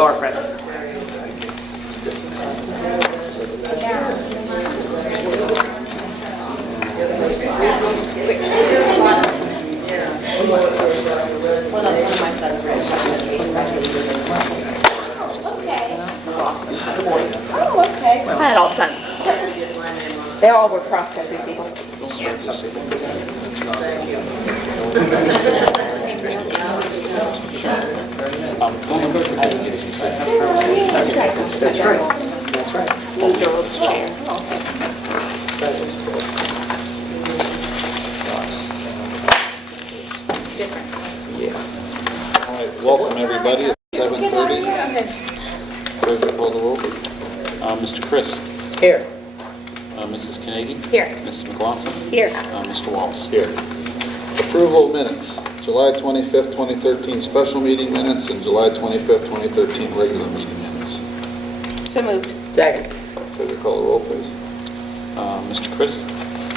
lower friend. Okay. That had all sense. They all were cross-country people. That's right. That's right. Girls' chair. Yeah. All right, welcome everybody at 7:30. Treasurer call the roll. Mr. Chris. Here. Mrs. Carnegie. Here. Mrs. McLaughlin. Here. Mr. Wallace. Here. Approval of minutes. July 25th, 2013 special meeting minutes and July 25th, 2013 regular meeting minutes. So moved. Second. Treasurer call the roll, please. Mr. Chris.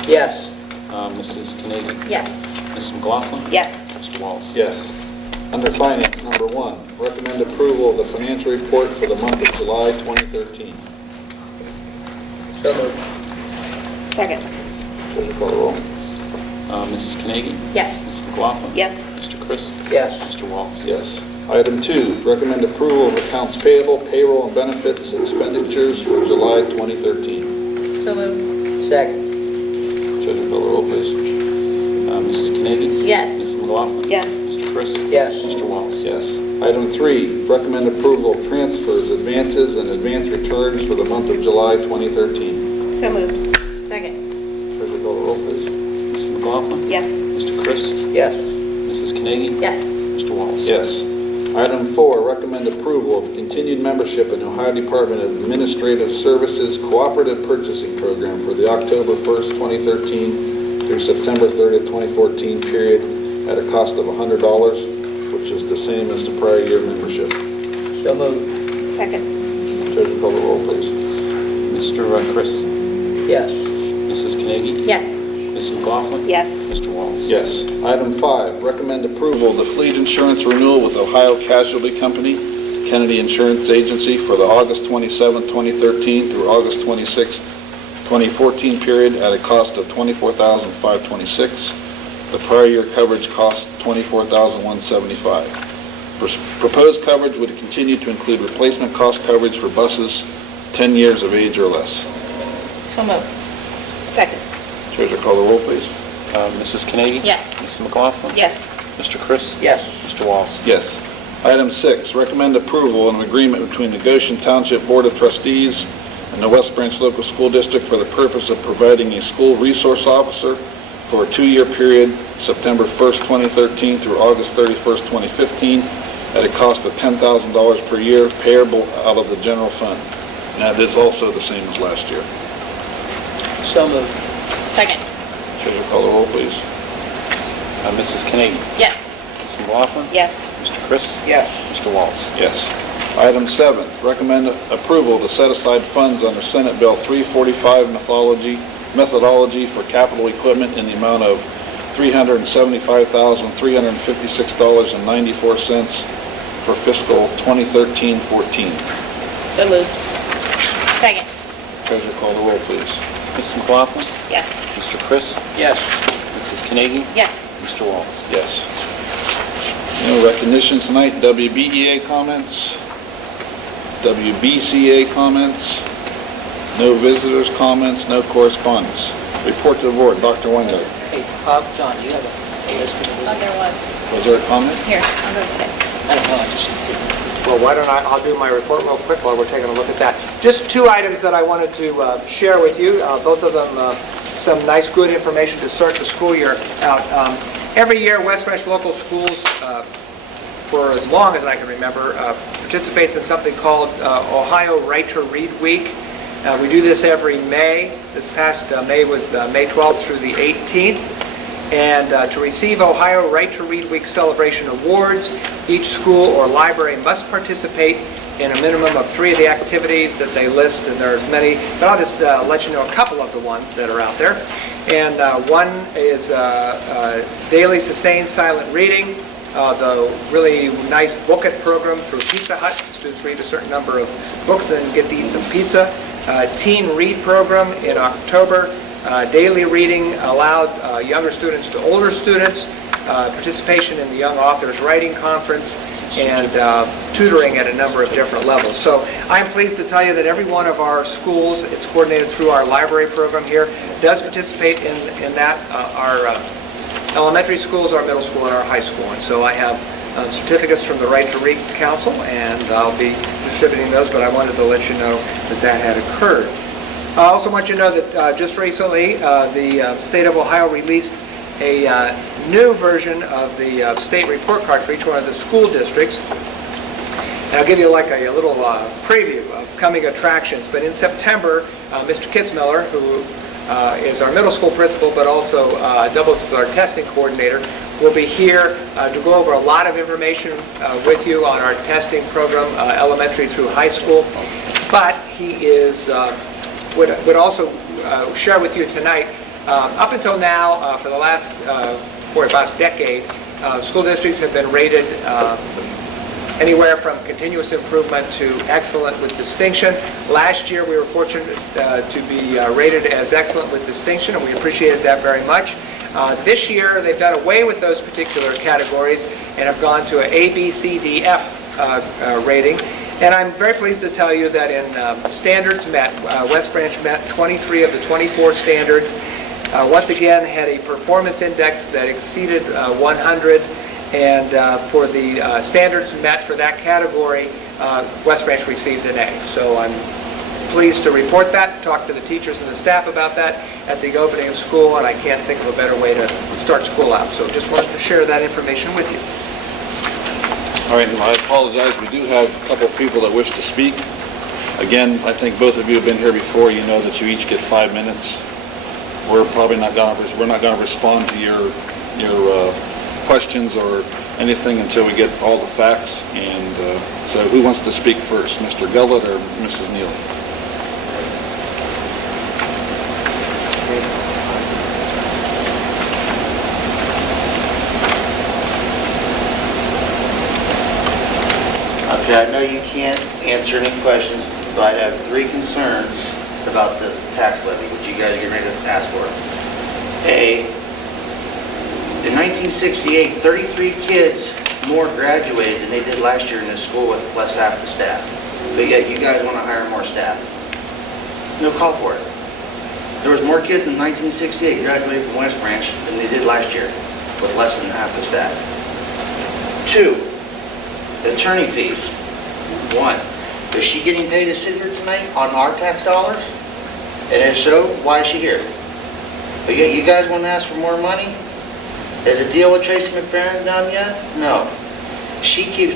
Yes. Mrs. Carnegie. Yes. Mrs. McLaughlin. Yes. Mr. Wallace. Yes. Under Finance, number 1, recommend approval of the financial report for the month of July 2013. So moved. Second. Treasurer call the roll. Mrs. Carnegie. Yes. Mrs. McLaughlin. Yes. Mr. Chris. Yes. Mr. Wallace. Yes. Item 2, recommend approval of accounts payable, payroll, and benefits expenditures for July 2013. So moved. Second. Treasurer call the roll, please. Mrs. Carnegie. Yes. Mrs. McLaughlin. Yes. Mr. Chris. Yes. Mr. Wallace. Yes. Item 3, recommend approval of transfers, advances, and advance returns for the month of July 2013. So moved. Second. Treasurer call the roll, please. Mrs. McLaughlin. Yes. Mr. Chris. Yes. Mrs. Carnegie. Yes. Mr. Wallace. Yes. Item 4, recommend approval of continued membership in Ohio Department of Administrative Services Cooperative Purchasing Program for the October 1st, 2013 through September 30th, 2014 period at a cost of $100, which is the same as the prior year membership. So moved. Second. Treasurer call the roll, please. Mr. Chris. Yes. Mrs. Carnegie. Yes. Mrs. McLaughlin. Yes. Mr. Wallace. Yes. Item 5, recommend approval of the fleet insurance renewal with Ohio Casualty Company, Kennedy Insurance Agency for the August 27, 2013 through August 26, 2014 period at a cost of $24,526. The prior year coverage cost $24,175. Proposed coverage would continue to include replacement cost coverage for buses 10 years of age or less. So moved. Second. Treasurer call the roll, please. Mrs. Carnegie? Yes. Mrs. McLaughlin? Yes. Mr. Chris? Yes. Mr. Wallace? Yes. Item 6, recommend approval of an agreement between the Goshen Township Board of Trustees and the West Branch Local School District for the purpose of providing a school resource officer for a 2-year period, September 1st, 2013 through August 31st, 2015, at a cost of $10,000 per year payable out of the general fund. And that is also the same as last year. So moved. Second. Treasurer call the roll, please. Mrs. Carnegie. Yes. Mrs. McLaughlin. Yes. Mr. Chris. Yes. Mr. Wallace. Yes. Item 7, recommend approval to set aside funds under Senate Bill 345 methodology for capital equipment in the amount of $375,356.94 for fiscal 2013-14. So moved. Second. Treasurer call the roll, please. Mrs. McLaughlin. Yes. Mr. Chris. Yes. Mrs. Carnegie. Yes. Mr. Wallace. Yes. No recognitions tonight. WBEA comments. WBCA comments. No visitors' comments. No correspondence. Report to the board. Dr. Weinberg. Hey, John, do you have a list of the... There was. Was there a comment? Here, I'll go get it. I don't know, I just didn't... Well, why don't I'll do my report real quick while we're taking a look at that. Just 2 items that I wanted to share with you, both of them some nice, good information to start the school year out. Every year, West Branch Local Schools, for as long as I can remember, participates in something called Ohio Write to Read Week. We do this every May. This past May was the May 12th through the 18th. And to receive Ohio Write to Read Week Celebration Awards, each school or library must participate in a minimum of 3 of the activities that they list, and there's many, but I'll just let you know a couple of the ones that are out there. And one is daily sustained silent reading, the really nice Book It program through Pizza Hut. Students read a certain number of books, then get to eat some pizza. Teen Read program in October. Daily reading allowed younger students to older students. Participation in the Young Authors Writing Conference, and tutoring at a number of different levels. So I'm pleased to tell you that every one of our schools, it's coordinated through our library program here, does participate in that. Our elementary schools, our middle school, and our high school. And so I have certificates from the Right to Read Council, and I'll be distributing those, but I wanted to let you know that that had occurred. I also want you to know that just recently the state of Ohio released a new version of the state report card for each one of the school districts. And I'll give you like a little preview of coming attractions. But in September, Mr. Kitzmiller, who is our middle school principal, but also doubles as our testing coordinator, will be here to go over a lot of information with you on our testing program, elementary through high school. But he is would also share with you tonight. Up until now, for the last, for about a decade, school districts have been rated anywhere from continuous improvement to excellent with distinction. Last year, we were fortunate to be rated as excellent with distinction, and we appreciated that very much. This year, they've done away with those particular categories and have gone to an A, B, C, D, F rating. And I'm very pleased to tell you that in standards met, West Branch met 23 of the 24 standards. Once again, had a performance index that exceeded 100, and for the standards met for that category, West Branch received an A. So I'm pleased to report that, talk to the teachers and the staff about that at the opening of school, and I can't think of a better way to start school out. So just wanted to share that information with you. All right, I apologize. We do have a couple of people that wish to speak. Again, I think both of you have been here before. You know that you each get 5 minutes. We're probably not going to respond to your questions or anything until we get all the facts. And so, who wants to speak first, Mr. Gullett or Mrs. Neely? Okay, I know you can't answer any questions, but I have 3 concerns about the tax levy, which you guys are getting ready to ask for. A, in 1968, 33 kids more graduated than they did last year in this school with less half the staff. But yet you guys want to hire more staff. No call for it. There was more kids in 1968 graduated from West Branch than they did last year with less than half the staff. 2, attorney fees. 1, is she getting paid to sit here tonight on our tax dollars? And if so, why is she here? But yet you guys want to ask for more money? Is the deal with Tracy McFerrin done yet? No. She keeps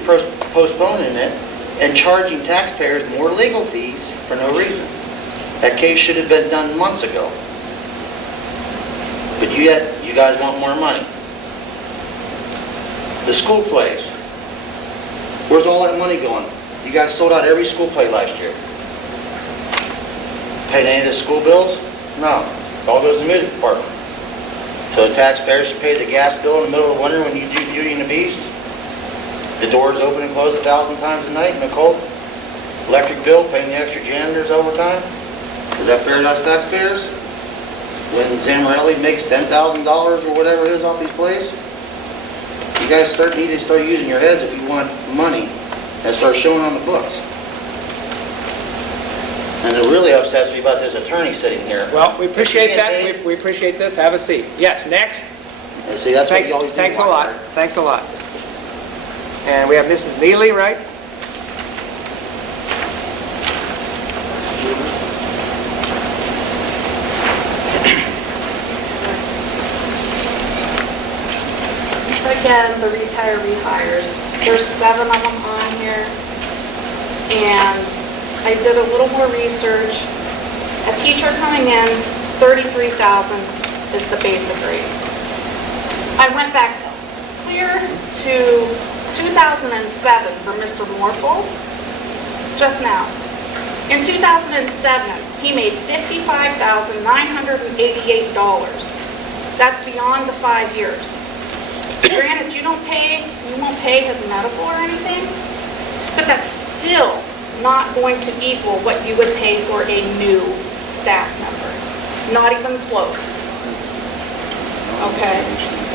postponing it and charging taxpayers more legal fees for no reason. That case should have been done months ago. But yet you guys want more money. The school plays. Where's all that money going? You guys sold out every school play last year. Paid any of the school bills? No. It all goes to the music department. So the taxpayers should pay the gas bill in the middle of winter when you do Beauty and the Beast. The doors open and close 1,000 times a night in the cold. Electric bill, paying the extra janitors overtime. Is that fair to us taxpayers? When Zamorelli makes $10,000 or whatever it is off these plays? You guys need to start using your heads if you want money and start showing on the books. And it really upsets me about this attorney sitting here. Well, we appreciate that. We appreciate this. Have a seat. Yes, next. And see, that's what you always do. Thanks a lot. Thanks a lot. And we have Mrs. Neely, right? Again, the retiree hires. There's 7 of them on here. And I did a little more research. A teacher coming in, $33,000 is the basic rate. I went back clear to 2007 for Mr. Morphle, just now. In 2007, he made $55,988. That's beyond the 5 years. Granted, you won't pay his medical or anything, but that's still not going to equal what you would pay for a new staff member. Not even close. Okay?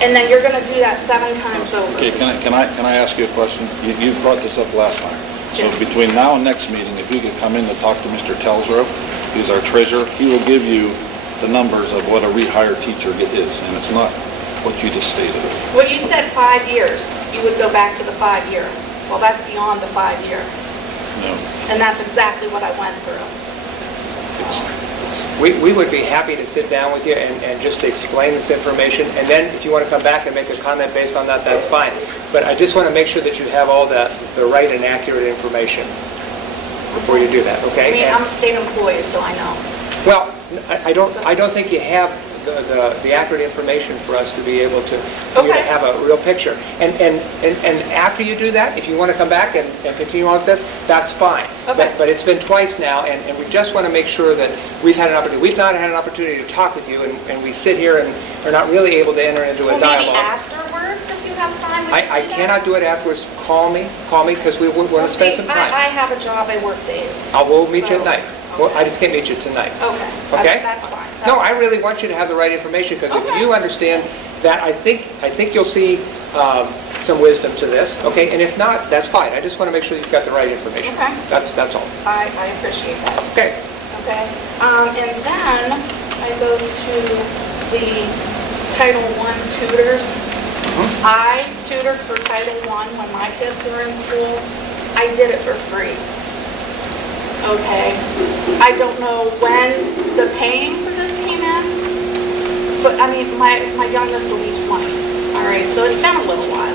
And then you're gonna do that 7 times over. Okay, can I ask you a question? You brought this up last time. So Yes. between now and next meeting, if you could come in to talk to Mr. Telsrove, he's our treasurer, he will give you the numbers of what a rehire teacher is, and it's not what you just stated. Well, you said 5 years, you would go back to the 5-year. Well, that's beyond the 5-year. No. And that's exactly what I went through. We would be happy to sit down with you and just explain this information, and then if you want to come back and make a comment based on that, that's fine. But I just want to make sure that you have all the right and accurate information before you do that, okay? I mean, And- I'm a state employee, so I know. Well, I don't think you have the accurate information for us to be able to, for you to Okay. have a real picture. And after you do that, if you want to come back and continue on with this, that's fine. Okay. But it's been twice now, and we just want to make sure that we've not had an opportunity to talk with you, and we sit here and are not really able to enter into a Well, maybe dialogue. afterwards, if you have time, we I can do that. cannot do it afterwards. Call me, because we want Well, to spend see, some I time. have a job, I work days. We'll meet you at So- night. Well, I just can't meet you tonight. Okay. Okay? That's fine. No, That's I really want you to have the right information, because if Okay. you understand that, I think you'll see some wisdom to this, okay? And if not, that's fine. I just want to make sure you've got the right information. Okay. That's all. I appreciate that. Okay. Okay, and then I go to the Title I tutors. I tutored for Title I when my kids were in school. I did it for free. Okay, I don't know when the paying for this came in, but I mean, my youngest will be 20. All right, so it's been a little while.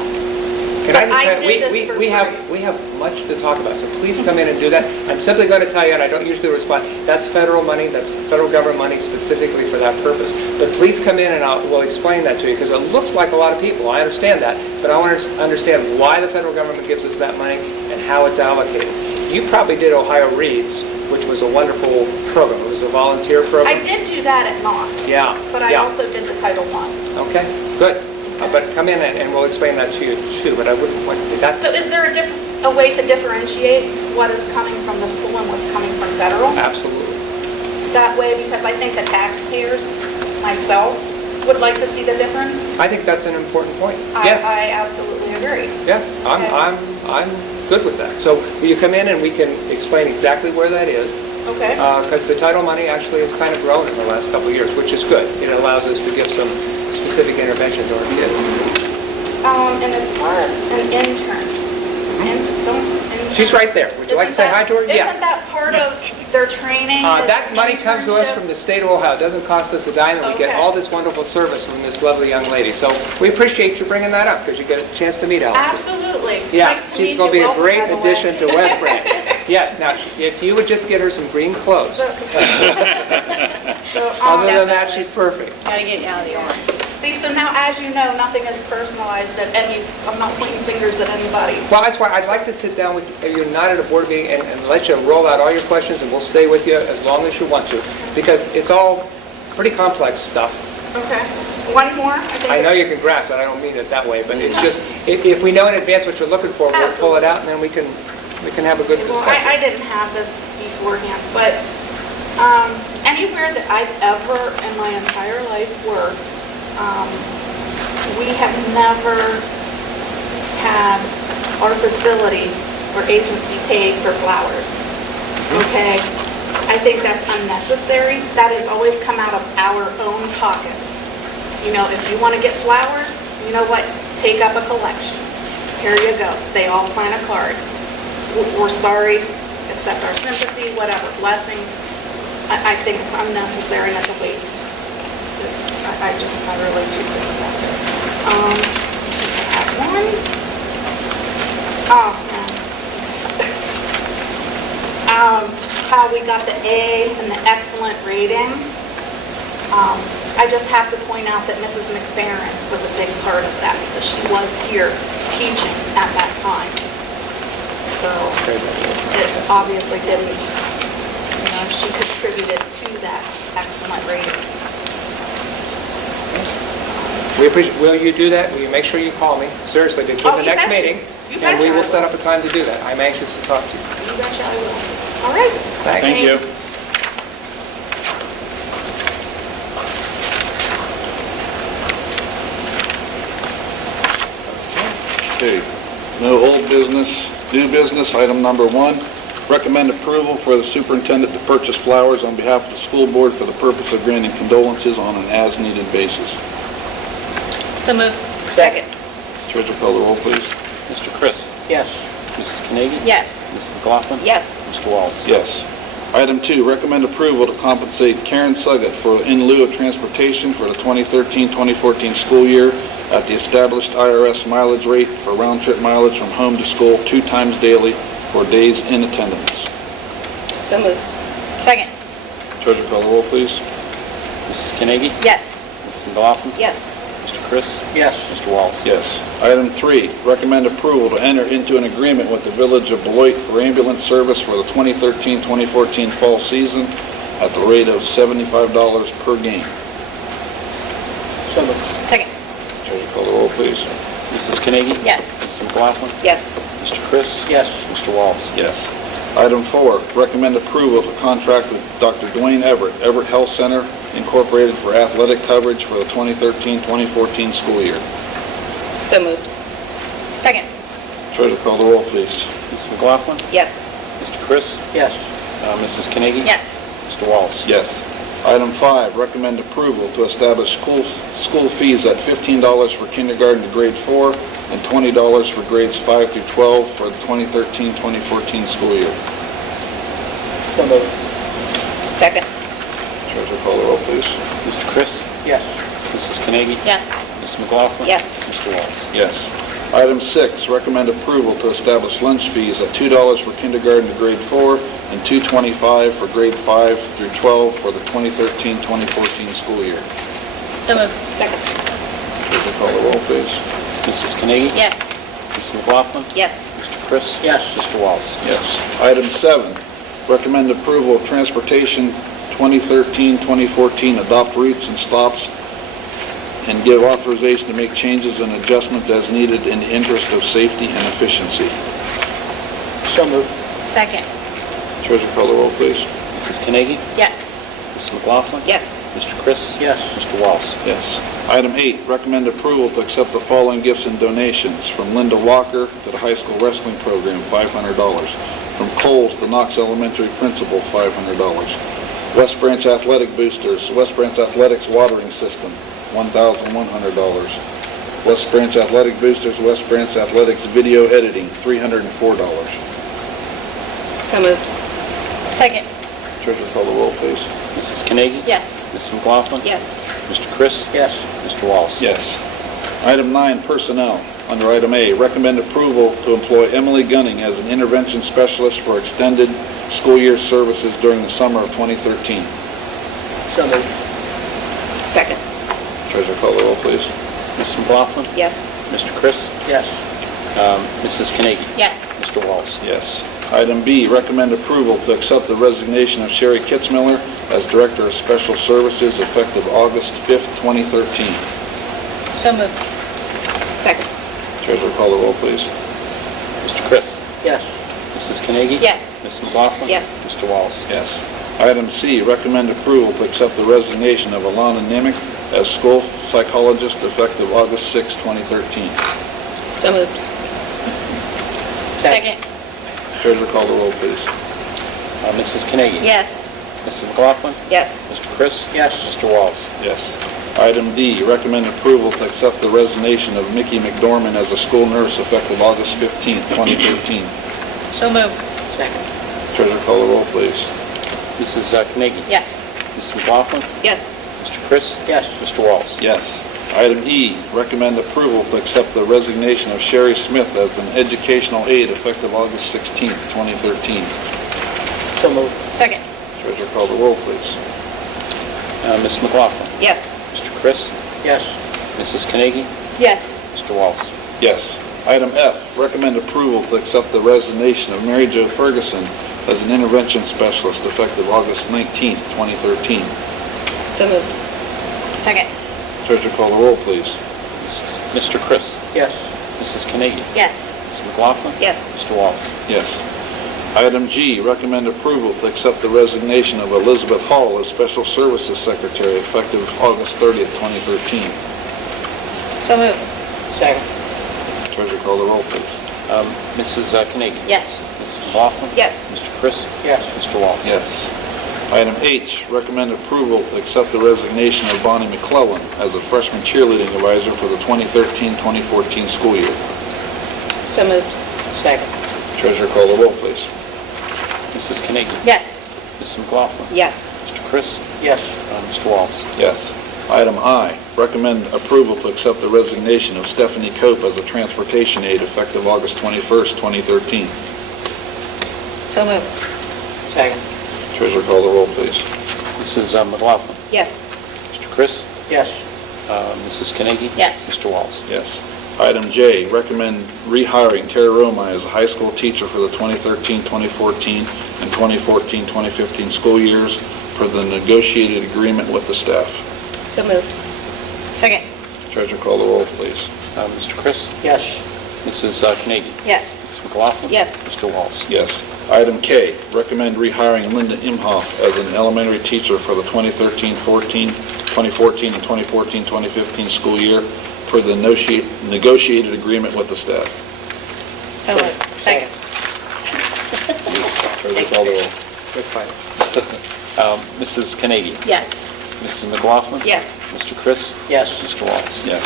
And But I understand, did this for we have much to talk about, so please come in and do that. I'm simply going to tell you, and I don't usually respond, that's federal money, that's federal government money specifically for that purpose. But please come in and we'll explain that to you, because it looks like a lot of people, I understand that, but I want to understand why the federal government gives us that money and how it's allocated. You probably did Ohio Reads, which was a wonderful program. It was a volunteer program. I did do that at Knox. Yeah, But I yeah. also did the Title I. Okay, good. But come in and we'll explain that to you too, but I wouldn't want, that's... So is there a way to differentiate what is coming from the school and what's coming from federal? Absolutely. That way, because I think the taxpayers, myself, would like to see the difference. I think that's an important point. Yeah, I absolutely agree. yeah, Okay. I'm good with that. So will you come in and we can explain exactly where that is? Okay. Because the title money actually has kind of grown in the last couple of years, which is good. It allows us to give some specific intervention to our kids. And as far as an intern, She's right there. Would you like to say hi to her? Yeah. Isn't that part of their training? That this money comes to us internship? from the state of Ohio. It doesn't cost us a dime, and we get Okay. all this wonderful service from this lovely young lady. So we appreciate you bringing that up, because you get a chance to meet Allison. Absolutely. Yeah, Nice to she's meet going to be you. a Welcome, great by the way. addition to West Branch. Yes, now, if you would just get her some green clothes. So, Other than that, she's perfect. Gotta get out of the orange. see, so now, as you know, nothing is personalized at any, I'm not pointing fingers at anybody. Well, that's why I'd like to sit down with you, not at a board meeting, and let you roll out all your questions, and we'll stay with you as long as you want to, because it's all pretty complex stuff. Okay. One more? think I know it's- you can grasp it, I don't mean it that way, but it's just, if we know in advance what you're looking for, we'll pull it out, and then we can have a good Well, I discussion. didn't have this beforehand, but anywhere that I've ever in my entire life worked, we have never had our facility or agency paid for flowers. Okay? I think that's unnecessary. That has always come out of our own pockets. You know, if you want to get flowers, you know what? Take up a collection. Here you go. They all sign a card. We're sorry, accept our sympathy, whatever, blessings. I think it's unnecessary and it's a waste. I really do think that. I have one. Oh, man. How we got the A and the excellent rating. I just have to point out that Mrs. McFerrin was a big part of that because she was here teaching at that time. So it obviously didn't, she contributed to that excellent rating. We appreciate, will you do that? Will you make sure you call me? Seriously, before Oh, the you next betcha. meeting? You And we betcha will I set will. up a time to do that. I'm anxious to talk to you. You betcha I will. All right. Thank you. Thanks. Okay, no old business, new business. Item number 1, recommend approval for the superintendent to purchase flowers on behalf of the school board for the purpose of granting condolences on an as-needed basis. So moved. Second. Treasurer call the roll, please. Mr. Chris. Yes. Mrs. Carnegie. Yes. Mrs. McLaughlin. Yes. Mr. Wallace. Yes. Item 2, recommend approval to compensate Karen Suggett for in lieu of transportation for the 2013-2014 school year at the established IRS mileage rate for round-trip mileage from home to school 2 times daily for days in attendance. So moved. Second. Treasurer call the roll, please. Mrs. Carnegie. Yes. Mrs. McLaughlin. Yes. Mr. Chris. Yes. Mr. Wallace. Yes. Item 3, recommend approval to enter into an agreement with the Village of Beloit for ambulance service for the 2013-2014 fall season at the rate of $75 per game. So moved. Second. Treasurer call the roll, please. Mrs. Carnegie. Yes. Mrs. McLaughlin. Yes. Mr. Chris. Yes. Mr. Wallace. Yes. Item 4, recommend approval to contract with Dr. Dwayne Everett, Everett Health Center Incorporated for athletic coverage for the 2013-2014 school year. So moved. Second. Treasurer call the roll, please. Mrs. McLaughlin. Yes. Mr. Chris. Yes. Mrs. Carnegie. Yes. Mr. Wallace. Yes. Item 5, recommend approval to establish school fees at $15 for kindergarten to grade 4 and $20 for grades 5 through 12 for the 2013-2014 school year. So moved. Second. Treasurer call the roll, please. Mr. Chris. Yes. Mrs. Carnegie. Yes. Mrs. McLaughlin. Yes. Mr. Wallace. Yes. Item 6, recommend approval to establish lunch fees at $2 for kindergarten to grade 4 and $2.25 for grade 5 through 12 for the 2013-2014 school year. So moved. Second. Treasurer call the roll, please. Mrs. Carnegie. Yes. Mrs. McLaughlin. Yes. Mr. Chris. Yes. Mr. Wallace. Yes. Item 7, recommend approval of transportation 2013-2014 adopt routes and stops and give authorization to make changes and adjustments as needed in the interest of safety and efficiency. So moved. Second. Treasurer call the roll, please. Mrs. Carnegie. Yes. Mrs. McLaughlin. Yes. Mr. Chris. Yes. Mr. Wallace. Yes. Item 8, recommend approval to accept the following gifts and donations. From Linda Walker to the high school wrestling program, $500. From Coles to Knox Elementary principal, $500. West Branch Athletic Boosters, West Branch Athletics Watering System, $1,100. West Branch Athletic Boosters, West Branch Athletics Video Editing, $304. So moved. Second. Treasurer call the roll, please. Mrs. Carnegie. Yes. Mrs. McLaughlin. Yes. Mr. Chris. Yes. Mr. Wallace. Yes. Item 9, personnel. Under item A, recommend approval to employ Emily Gunning as an intervention specialist for extended school year services during the summer of 2013. So moved. Second. Treasurer call the roll, please. Mrs. McLaughlin. Yes. Mr. Chris. Yes. Mrs. Carnegie. Yes. Mr. Wallace. Yes. Item B, recommend approval to accept the resignation of Sherry Kitzmiller as Director of Special Services effective August 5th, 2013. So moved. Second. Treasurer call the roll, please. Mr. Chris. Yes. Mrs. Carnegie. Yes. Mrs. McLaughlin. Yes. Mr. Wallace. Yes. Item C, recommend approval to accept the resignation of Alana Nimick as school psychologist effective August 6, 2013. So moved. Second. Treasurer call the roll, please. Mrs. Carnegie. Yes. Mrs. McLaughlin. Yes. Mr. Chris. Yes. Mr. Wallace. Yes. Item D, recommend approval to accept the resignation of Mickey McDormand as a school nurse effective August 15, 2013. So moved. Second. Treasurer call the roll, please. Mrs. Carnegie. Yes. Mrs. McLaughlin. Yes. Mr. Chris. Yes. Mr. Wallace. Yes. Item E, recommend approval to accept the resignation of Sherry Smith as an educational aide effective August 16, 2013. So moved. Second. Treasurer call the roll, please. Ms. McLaughlin. Yes. Mr. Chris. Yes. Mrs. Carnegie. Yes. Mr. Wallace. Yes. Item F, recommend approval to accept the resignation of Mary Jo Ferguson as an intervention specialist effective August 19, 2013. So moved. Second. Treasurer call the roll, please. Mr. Chris. Yes. Mrs. Carnegie. Yes. Mrs. McLaughlin. Yes. Mr. Wallace. Yes. Item G, recommend approval to accept the resignation of Elizabeth Hall as Special Services Secretary effective August 30th, 2013. So moved. Second. Treasurer call the roll, please. Mrs. Carnegie. Yes. Mrs. McLaughlin. Yes. Mr. Chris. Yes. Mr. Wallace. Yes. Item H, recommend approval to accept the resignation of Bonnie McClellan as a freshman cheerleading advisor for the 2013-2014 school year. So moved. Second. Treasurer call the roll, please. Mrs. Carnegie. Yes. Mrs. McLaughlin. Yes. Mr. Chris. Yes. Mr. Wallace. Yes. Item I, recommend approval to accept the resignation of Stephanie Cope as a transportation aide effective August 21st, 2013. So moved. Second. Treasurer call the roll, please. Mrs. McLaughlin. Yes. Mr. Chris. Yes. Mrs. Carnegie. Yes. Mr. Wallace. Yes. Item J, recommend rehiring Tara Romai as a high school teacher for the 2013-2014 and 2014-2015 school years per the negotiated agreement with the staff. So moved. Second. Treasurer call the roll, please. Mr. Chris. Yes. Mrs. Carnegie. Yes. Mrs. McLaughlin. Yes. Mr. Wallace. Yes. Item K, recommend rehiring Linda Imhoff as an elementary teacher for the 2013-14, 2014 and 2014-2015 school year per the negotiated agreement with the staff. So moved. Second. Treasurer call the roll. Good fight. Mrs. Carnegie. Yes. Mrs. McLaughlin. Yes. Mr. Chris. Yes. Mr. Wallace. Yes.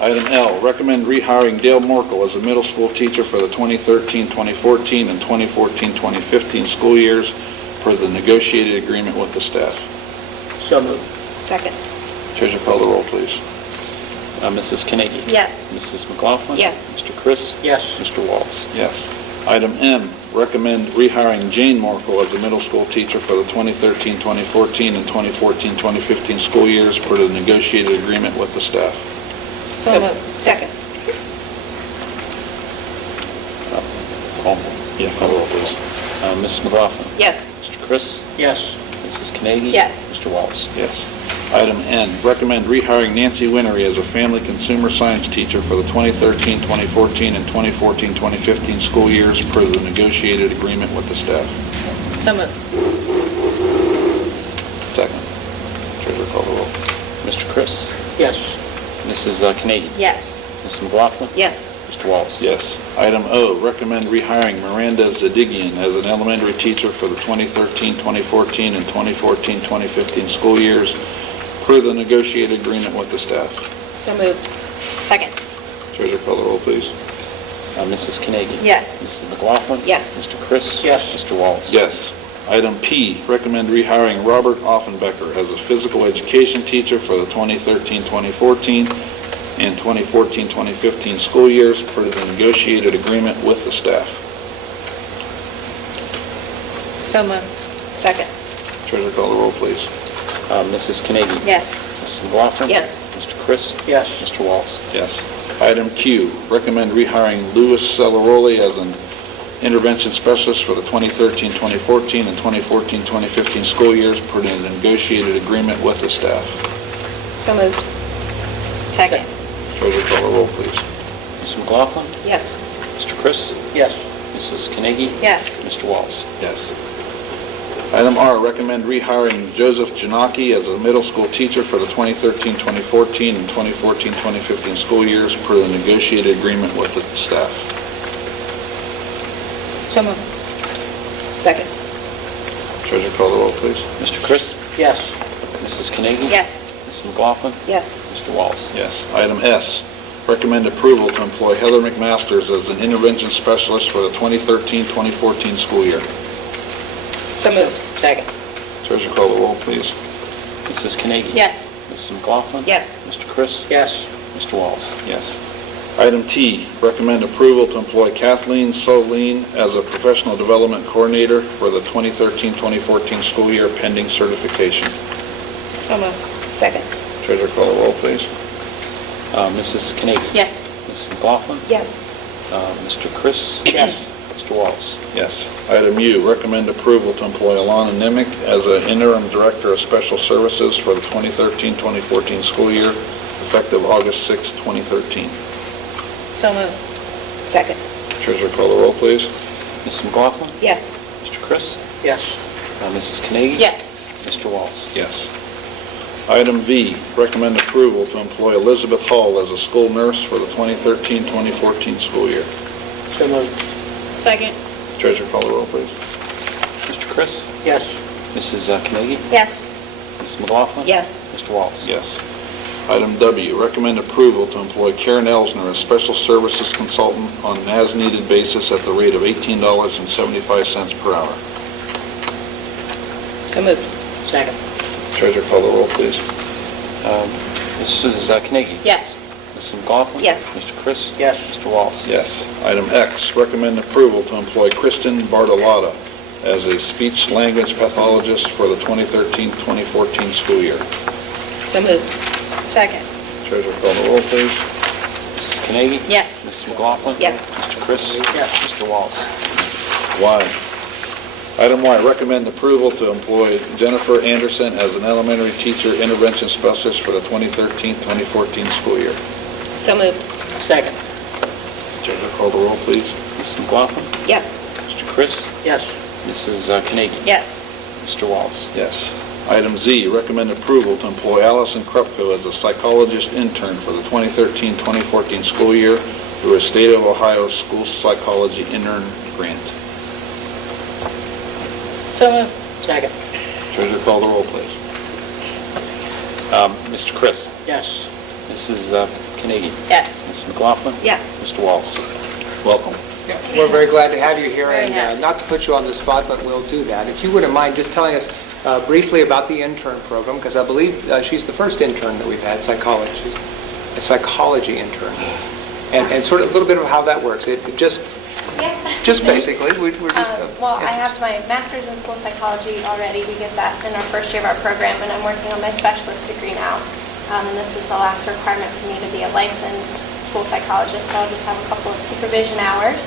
Item L, recommend rehiring Dale Morkel as a middle school teacher for the 2013-2014 and 2014-2015 school years per the negotiated agreement with the staff. So moved. Second. Treasurer call the roll, please. Mrs. Carnegie. Yes. Mrs. McLaughlin. Yes. Mr. Chris. Yes. Mr. Wallace. Yes. Item M, recommend rehiring Jane Morkel as a middle school teacher for the 2013-2014 and 2014-2015 school years per the negotiated agreement with the staff. So moved. Second. Call. Yeah, call the roll, please. Mrs. McLaughlin. Yes. Mr. Chris. Yes. Mrs. Carnegie. Yes. Mr. Wallace. Yes. Item N, recommend rehiring Nancy Winery as a family consumer science teacher for the 2013-2014 and 2014-2015 school years per the negotiated agreement with the staff. So moved. Second. Treasurer call the roll. Mr. Chris. Yes. Mrs. Carnegie. Yes. Mrs. McLaughlin. Yes. Mr. Wallace. Yes. Item O, recommend rehiring Miranda Zadigian as an elementary teacher for the 2013-2014 and 2014-2015 school years per the negotiated agreement with the staff. So moved. Second. Treasurer call the roll, please. Mrs. Carnegie. Yes. Mrs. McLaughlin. Yes. Mr. Chris. Yes. Mr. Wallace. Yes. Item P, recommend rehiring Robert Offenbecker as a physical education teacher for the 2013-2014 and 2014-2015 school years per the negotiated agreement with the staff. So moved. Second. Treasurer call the roll, please. Mrs. Carnegie. Yes. Mrs. McLaughlin. Yes. Mr. Chris. Yes. Mr. Wallace. Yes. Item Q, recommend rehiring Louis Celaroli as an intervention specialist for the 2013-2014 and 2014-2015 school years per the negotiated agreement with the staff. So moved. Second. Treasurer call the roll, please. Mrs. McLaughlin. Yes. Mr. Chris. Yes. Mrs. Carnegie. Yes. Mr. Wallace. Yes. Item R, recommend rehiring Joseph Janaki as a middle school teacher for the 2013-2014 and 2014-2015 school years per the negotiated agreement with the staff. So moved. Second. Treasurer call the roll, please. Mr. Chris. Yes. Mrs. Carnegie. Yes. Mrs. McLaughlin. Yes. Mr. Wallace. Yes. Item S, recommend approval to employ Heather McMasters as an intervention specialist for the 2013-2014 school year. So moved. Second. Treasurer call the roll, please. Mrs. Carnegie. Yes. Mrs. McLaughlin. Yes. Mr. Chris. Yes. Mr. Wallace. Yes. Item T, recommend approval to employ Kathleen Soline as a professional development coordinator for the 2013-2014 school year pending certification. So moved. Second. Treasurer call the roll, please. Mrs. Carnegie. Yes. Mrs. McLaughlin. Yes. Mr. Chris. Yes. Mr. Wallace. Yes. Item U, recommend approval to employ Alana Nimick as an interim director of special services for the 2013-2014 school year, effective August 6, 2013. So moved. Second. Treasurer call the roll, please. Mrs. McLaughlin? Yes. Mr. Chris? Yes. Mrs. Carnegie? Yes. Mr. Wallace? Yes. Item V, recommend approval to employ Elizabeth Hall as a school nurse for the 2013-2014 school year. So moved. Second. Treasurer call the roll, please. Mr. Chris? Yes. Mrs. Carnegie? Yes. Mrs. McLaughlin? Yes. Mr. Wallace? Yes. Item W, recommend approval to employ Karen Elsner as special services consultant on an as-needed basis at the rate of $18.75 per hour. So moved. Second. Treasurer call the roll, please. Mrs. Carnegie? Yes. Mrs. McLaughlin? Yes. Mr. Chris? Yes. Mr. Wallace? Yes. Item X, recommend approval to employ Kristen Bartolotta as a speech-language pathologist for the 2013-2014 school year. So moved. Second. Treasurer call the roll, please. Mrs. Carnegie? Yes. Mrs. McLaughlin? Yes. Mr. Chris? Yes. Mr. Wallace? Y. Item Y, recommend approval to employ Jennifer Anderson as an elementary teacher intervention specialist for the 2013-2014 school year. So moved. Second. Treasurer call the roll, please. Mrs. McLaughlin? Yes. Mr. Chris? Yes. Mrs. Carnegie? Yes. Mr. Wallace? Yes. Item Z, recommend approval to employ Allison Krupko as a psychologist intern for the 2013-2014 school year through a State of Ohio School Psychology Intern Grant. So moved. Second. Treasurer call the roll, please. Mr. Chris? Yes. Mrs. Carnegie? Yes. Mrs. McLaughlin? Yes. Mr. Wallace? Welcome. Yeah, we're very glad to have you here, Very and happy. not to put you on the spot, but we'll do that. If you wouldn't mind just telling us briefly about the intern program, because I believe she's the first intern that we've had, psychology, a psychology intern, and sort of a little bit of how that works. It just basically, we're just... Well, I have my master's in school psychology already. We get that in our first year of our program, and I'm working on my specialist degree now. And this is the last requirement for me to be a licensed school psychologist, so I'll just have a couple of supervision hours.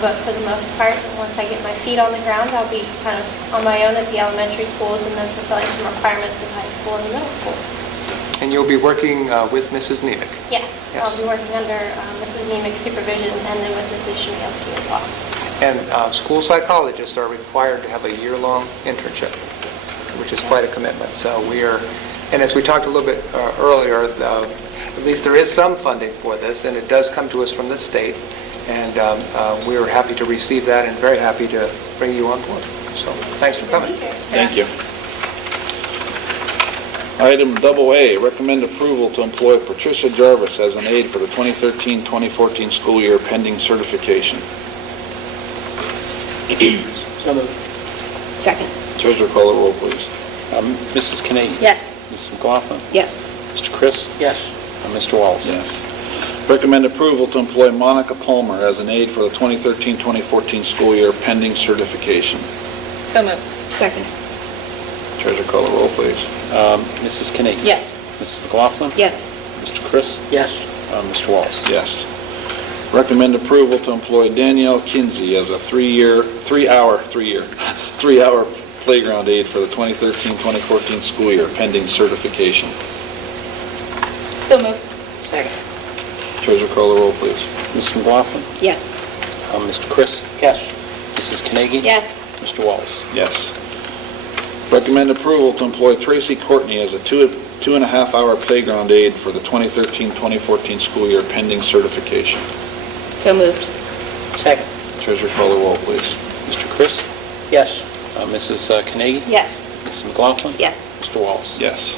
But for the most part, once I get my feet on the ground, I'll be kind of on my own at the elementary schools and then fulfilling some requirements in high school and middle school. And you'll be working with Mrs. Nemec. Yes, Yes. I'll be working under Mrs. Nemec's supervision and then with Mrs. Chmielski as well. And school psychologists are required to have a year-long internship, which is quite a commitment. So we are, and as we talked a little bit earlier, at least there is some funding for this, and it does come to us from the state. And we are happy to receive that and very happy to bring you on board. So thanks for coming. Thank you. Item AA, recommend approval to employ Patricia Jarvis as an aide for the 2013-2014 school year pending certification. So moved. Second. Treasurer call the roll, please. Mrs. Carnegie? Yes. Mrs. McLaughlin? Yes. Mr. Chris? Yes. Mr. Wallace? Yes. Recommend approval to employ Monica Palmer as an aide for the 2013-2014 school year pending certification. So moved. Second. Treasurer call the roll, please. Mrs. Carnegie? Yes. Mrs. McLaughlin? Yes. Mr. Chris? Yes. Mr. Wallace? Yes. Recommend approval to employ Danielle Kinsey as a three-hour playground aide for the 2013-2014 school year pending certification. So moved. Second. Treasurer call the roll, please. Mrs. McLaughlin? Yes. Mr. Chris? Yes. Mrs. Carnegie? Yes. Mr. Wallace? Yes. Recommend approval to employ Tracy Courtney as a two-and-a-half-hour playground aide for the 2013-2014 school year pending certification. So moved. Second. Treasurer call the roll, please. Mr. Chris? Yes. Mrs. Carnegie? Yes. Mrs. McLaughlin? Yes. Mr. Wallace? Yes.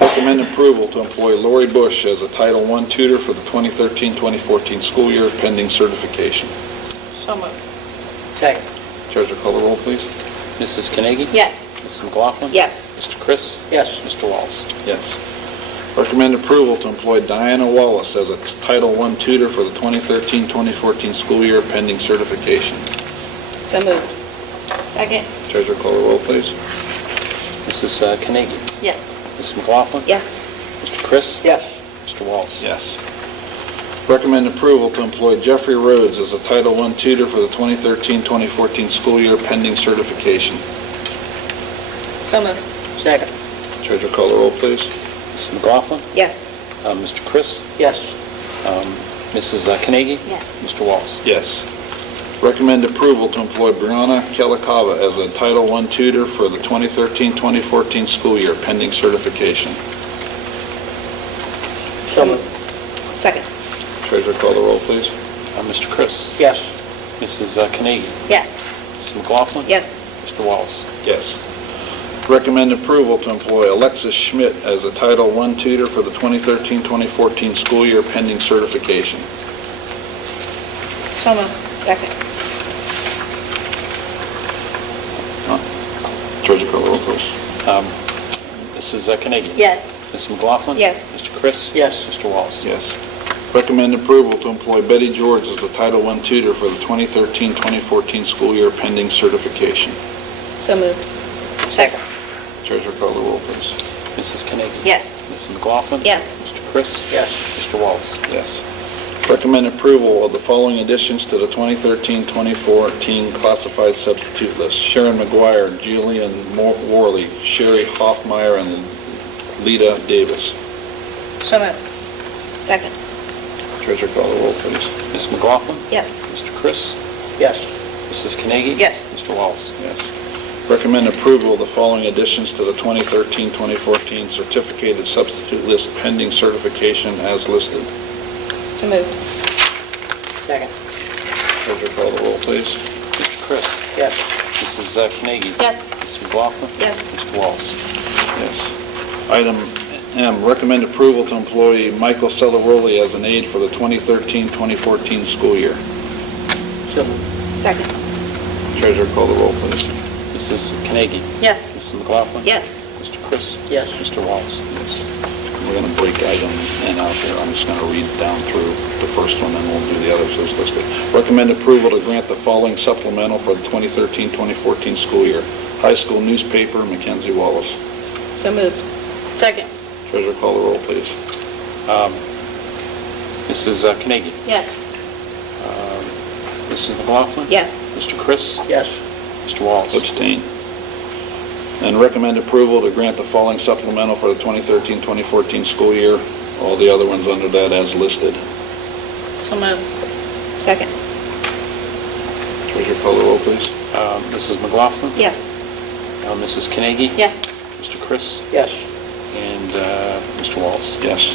Recommend approval to employ Lori Bush as a Title I tutor for the 2013-2014 school year pending certification. So moved. Second. Treasurer call the roll, please. Mrs. Carnegie? Yes. Mrs. McLaughlin? Yes. Mr. Chris? Yes. Mr. Wallace? Yes. Recommend approval to employ Diana Wallace as a Title I tutor for the 2013-2014 school year pending certification. So moved. Second. Treasurer call the roll, please. Mrs. Carnegie? Yes. Mrs. McLaughlin? Yes. Mr. Chris? Yes. Mr. Wallace? Yes. Recommend approval to employ Jeffrey Rhodes as a Title I tutor for the 2013-2014 school year pending certification. So moved. Second. Treasurer call the roll, please. Mrs. McLaughlin? Yes. Mr. Chris? Yes. Mrs. Carnegie? Yes. Mr. Wallace? Yes. Recommend approval to employ Brianna Kelikava as a Title I tutor for the 2013-2014 school year, pending certification. So moved. Second. Treasurer call the roll, please. Mr. Chris? Yes. Mrs. Carnegie? Yes. Mrs. McLaughlin? Yes. Mr. Wallace? Yes. Recommend approval to employ Alexis Schmidt as a Title I tutor for the 2013-2014 school year, pending certification. So moved. Second. Treasurer call the roll, please. Mrs. Carnegie? Yes. Mrs. McLaughlin? Yes. Mr. Chris? Yes. Mr. Wallace? Yes. Recommend approval to employ Betty George as the Title I tutor for the 2013-2014 school year, pending certification. So moved. Second. Treasurer call the roll, please. Mrs. Carnegie? Yes. Mrs. McLaughlin? Yes. Mr. Chris? Yes. Mr. Wallace? Yes. Recommend approval of the following additions to the 2013-2014 classified substitute list. Sharon McGuire, Julian Worley, Sherry Hoffmeyer, and Lita Davis. So moved. Second. Treasurer call the roll, please. Mrs. McLaughlin? Yes. Mr. Chris? Yes. Mrs. Carnegie? Yes. Mr. Wallace? Yes. Recommend approval of the following additions to the 2013-2014 certificated substitute list, pending certification as listed. So moved. Second. Treasurer call the roll, please. Mr. Chris? Yes. Mrs. Carnegie? Yes. Mrs. McLaughlin? Yes. Mr. Wallace? Yes. Item M, recommend approval to employ Michael Celaroli as an aide for the 2013-2014 school year. So moved. Second. Treasurer call the roll, please. Mrs. Carnegie? Yes. Mrs. McLaughlin? Yes. Mr. Chris? Yes. Mr. Wallace? Yes. We're going to break item N out here. I'm just going to read down through the first one, and we'll do the others as listed. Recommend approval to grant the following supplemental for the 2013-2014 school year. High school newspaper, Mackenzie Wallace. So moved. Second. Treasurer call the roll, please. Mrs. Carnegie? Yes. Mrs. McLaughlin? Yes. Mr. Chris? Yes. Mr. Wallace? Abstain. And recommend approval to grant the following supplemental for the 2013-2014 school year. All the other ones under that as listed. So moved. Second. Treasurer call the roll, please. Mrs. McLaughlin? Yes. Mrs. Carnegie? Yes. Mr. Chris? Yes. And Mr. Wallace? Yes.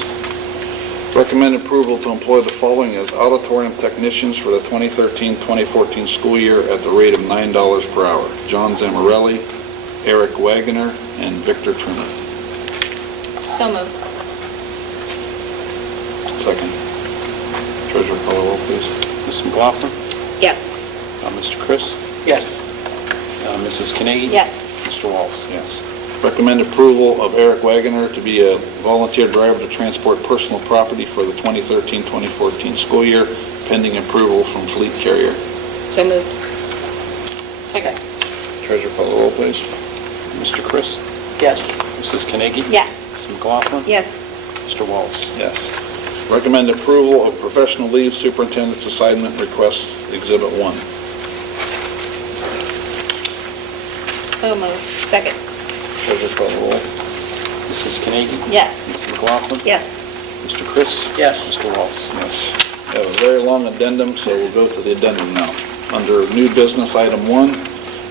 Recommend approval to employ the following as auditorium technicians for the 2013-2014 school year at the rate of $9 per hour. John Zamorelli, Eric Wagner, and Victor Turner. So moved. Second. Treasurer call the roll, please. Mrs. McLaughlin? Yes. Mr. Chris? Yes. Mrs. Carnegie? Yes. Mr. Wallace? Yes. Recommend approval of Eric Wagner to be a volunteer driver to transport personal property for the 2013-2014 school year, pending approval from Fleet Carrier. So moved. Second. Treasurer call the roll, please. Mr. Chris? Yes. Mrs. Carnegie? Yes. Mrs. McLaughlin? Yes. Mr. Wallace? Yes. Recommend approval of professional leave superintendent's assignment request, Exhibit 1. So moved. Second. Treasurer call the roll. Mrs. Carnegie? Yes. Mrs. McLaughlin? Yes. Mr. Chris? Yes. Mr. Wallace? Yes. We have a very long addendum, so we'll go to the addendum now. Under new business, item 1,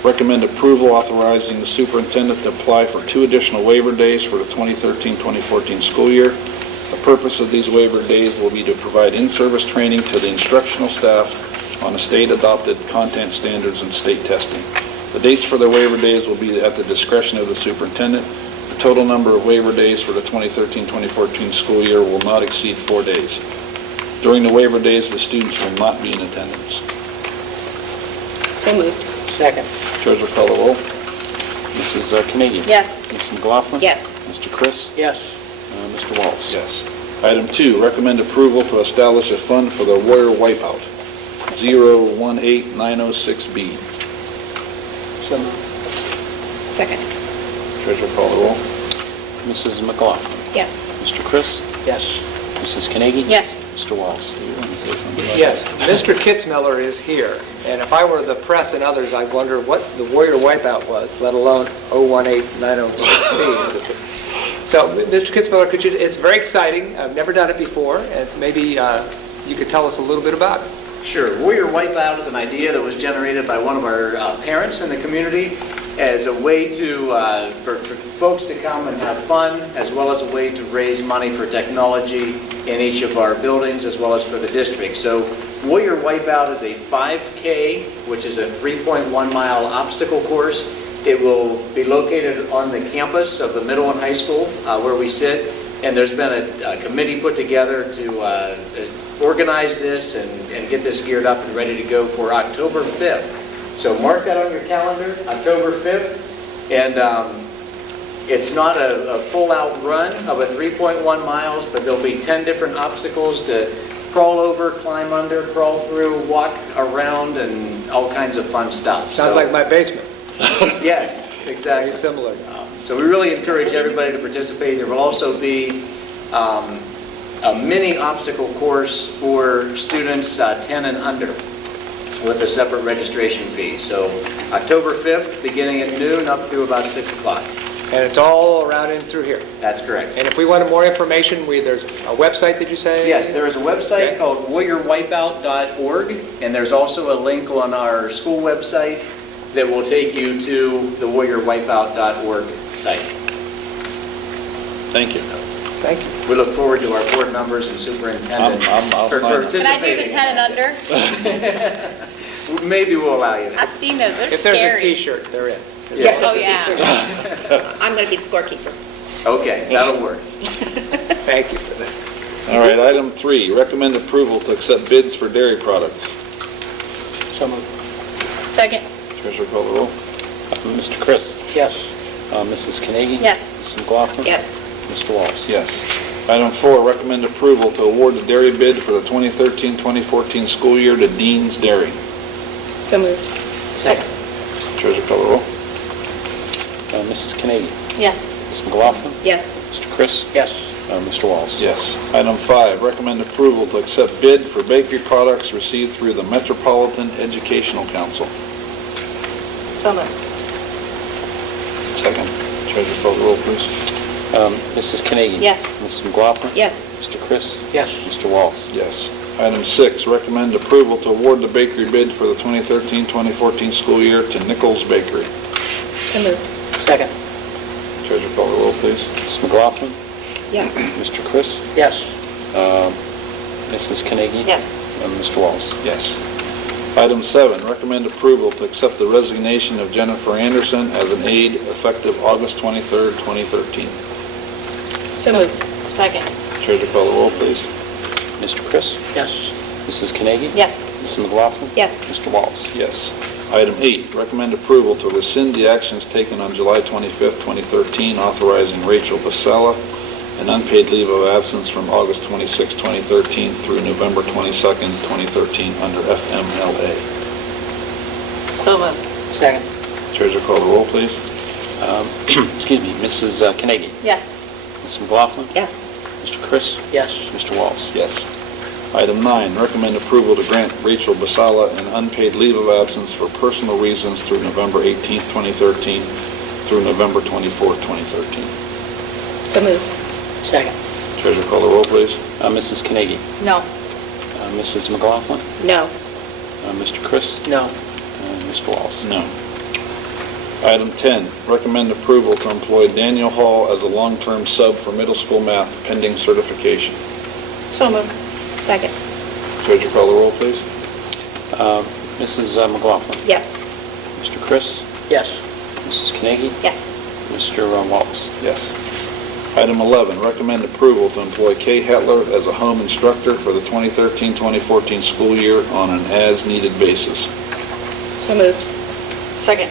recommend approval authorizing the superintendent to apply for 2 additional waiver days for the 2013-2014 school year. The purpose of these waiver days will be to provide in-service training to the instructional staff on the state-adopted content standards and state testing. The dates for the waiver days will be at the discretion of the superintendent. The total number of waiver days for the 2013-2014 school year will not exceed 4 days. During the waiver days, the students will not be in attendance. So moved. Second. Treasurer call the roll. Mrs. Carnegie? Yes. Mrs. McLaughlin? Yes. Mr. Chris? Yes. Mr. Wallace? Yes. Item 2, recommend approval to establish a fund for the Warrior Wipeout, 018906B. So moved. Second. Treasurer call the roll. Mrs. McLaughlin? Yes. Mr. Chris? Yes. Mrs. Carnegie? Yes. Mr. Wallace? Yes, Mr. Kitzmiller is here, and if I were the press and others, I'd wonder what the Warrior Wipeout was, let alone 018906B. So, Mr. Kitzmiller, it's very exciting. I've never done it before, and so maybe you could tell us a little bit about it. Sure. Warrior Wipeout is an idea that was generated by one of our parents in the community as a way to for folks to come and have fun, as well as a way to raise money for technology in each of our buildings, as well as for the district. So Warrior Wipeout is a 5K, which is a 3.1-mile obstacle course. It will be located on the campus of the middle and high school where we sit, and there's been a committee put together to organize this and get this geared up and ready to go for October 5th. So mark that on your calendar, October 5th, and it's not a full-out run of a 3.1 miles, but there'll be 10 different obstacles to crawl over, climb under, crawl through, walk around, and all kinds of fun stuff. Sounds like my basement. Yes, exactly. Very similar. So we really encourage everybody to participate. There will also be a mini obstacle course for students 10 and under with a separate registration fee. So October 5th, beginning at noon up through about 6 o'clock. And it's all around and through here. That's correct. And if we wanted more information, there's a website, did you say? Yes, there is a website Okay. called warriorwipeout.org, and there's also a link on our school website that will take you to the warriorwipeout.org site. Thank you. Thank you. We look forward to our board members and superintendent I'll for sign up. Can I do the participating. 10 and under? Maybe we'll allow you that. I've seen those, they're If there's a scary. T-shirt, they're in. Yes. Oh, yeah. I'm going to be the scorekeeper. Okay, that'll work. Thank you for that. All right, item 3, recommend approval to accept bids for dairy products. So moved. Second. Treasurer call the roll. Mr. Chris? Yes. Mrs. Carnegie? Yes. Mrs. McLaughlin? Yes. Mr. Wallace? Yes. Item 4, recommend approval to award the dairy bid for the 2013-2014 school year to Dean's Dairy. So moved. Second. Treasurer call the roll. Mrs. Carnegie? Yes. Mrs. McLaughlin? Yes. Mr. Chris? Yes. Mr. Wallace? Yes. Item 5, recommend approval to accept bid for bakery products received through the Metropolitan Educational Council. So moved. Second. Treasurer call the roll, please. Mrs. Carnegie? Yes. Mrs. McLaughlin? Yes. Mr. Chris? Yes. Mr. Wallace? Yes. Item 6, recommend approval to award the bakery bid for the 2013-2014 school year to Nichols Bakery. So moved. Second. Treasurer call the roll, please. Mrs. McLaughlin? Yes. Mr. Chris? Yes. Mrs. Carnegie? Yes. And Mr. Wallace? Yes. Item 7, recommend approval to accept the resignation of Jennifer Anderson as an aide effective August 23rd, 2013. So moved. Second. Treasurer call the roll, please. Mr. Chris? Yes. Mrs. Carnegie? Yes. Mrs. McLaughlin? Yes. Mr. Wallace? Yes. Item 8, recommend approval to rescind the actions taken on July 25th, 2013, authorizing Rachel Basella an unpaid leave of absence from August 26, 2013 through November 22nd, 2013 under FMLA. So moved. Second. Treasurer call the roll, please. Excuse me, Mrs. Carnegie? Yes. Mrs. McLaughlin? Yes. Mr. Chris? Yes. Mr. Wallace? Yes. Item 9, recommend approval to grant Rachel Basala an unpaid leave of absence for personal reasons through November 18, 2013 through November 24, 2013. So moved. Second. Treasurer call the roll, please. Mrs. Carnegie? No. Mrs. McLaughlin? No. Mr. Chris? No. Mr. Wallace? No. Item 10, recommend approval to employ Daniel Hall as a long-term sub for middle school math pending certification. So moved. Second. Treasurer call the roll, please. Mrs. McLaughlin? Yes. Mr. Chris? Yes. Mrs. Carnegie? Yes. Mr. Wallace? Yes. Item 11, recommend approval to employ Kay Hetler as a home instructor for the 2013-2014 school year on an as-needed basis. So moved. Second.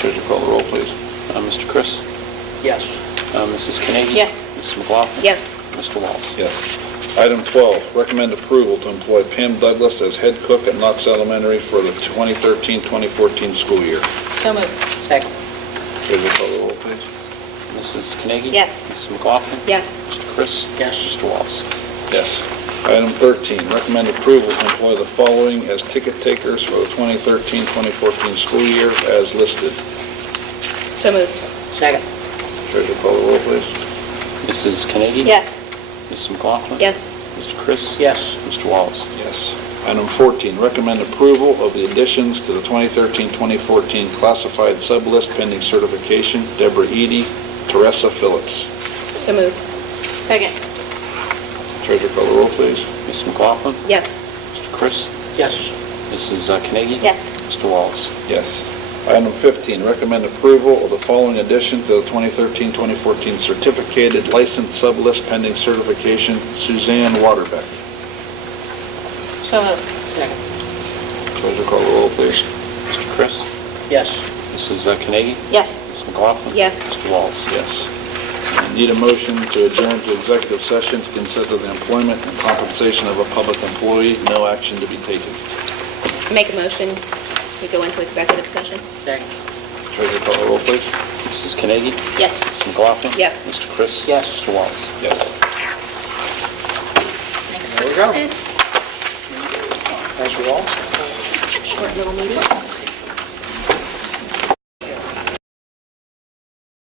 Treasurer call the roll, please. Mr. Chris? Yes. Mrs. Carnegie? Yes. Mrs. McLaughlin? Yes. Mr. Wallace? Yes. Item 12, recommend approval to employ Pam Douglas as head cook at Knox Elementary for the 2013-2014 school year. So moved. Second. Treasurer call the roll, please. Mrs. Carnegie? Yes. Mrs. McLaughlin? Yes. Mr. Chris? Yes. Mr. Wallace? Yes. Item 13, recommend approval to employ the following as ticket takers for the 2013-2014 school year as listed. So moved. Second. Treasurer call the roll, please. Mrs. Carnegie? Yes. Mrs. McLaughlin? Yes. Mr. Chris? Yes. Mr. Wallace? Yes. Item 14, recommend approval of the additions to the 2013-2014 classified sublist pending certification. Deborah Eady, Teresa Phillips. So moved. Second. Treasurer call the roll, please. Mrs. McLaughlin? Yes. Mr. Chris? Yes. Mrs. Carnegie? Yes. Mr. Wallace? Yes. Item 15, recommend approval of the following addition to the 2013-2014 certificated licensed sublist pending certification. Suzanne Waterbeck. So moved. Treasurer call the roll, please. Mr. Chris? Yes. Mrs. Carnegie? Yes. Mrs. McLaughlin? Yes. Mr. Wallace? Yes. I need a motion to adjourn to executive session to consider the employment and compensation of a public employee. No action to be taken. Make a motion to go into executive session. Treasurer call the roll, please. Mrs. Carnegie? Yes. Mrs. McLaughlin? Yes. Mr. Chris? Yes. Mr. Wallace? Yes. There we go. Thank you all. Short little meeting.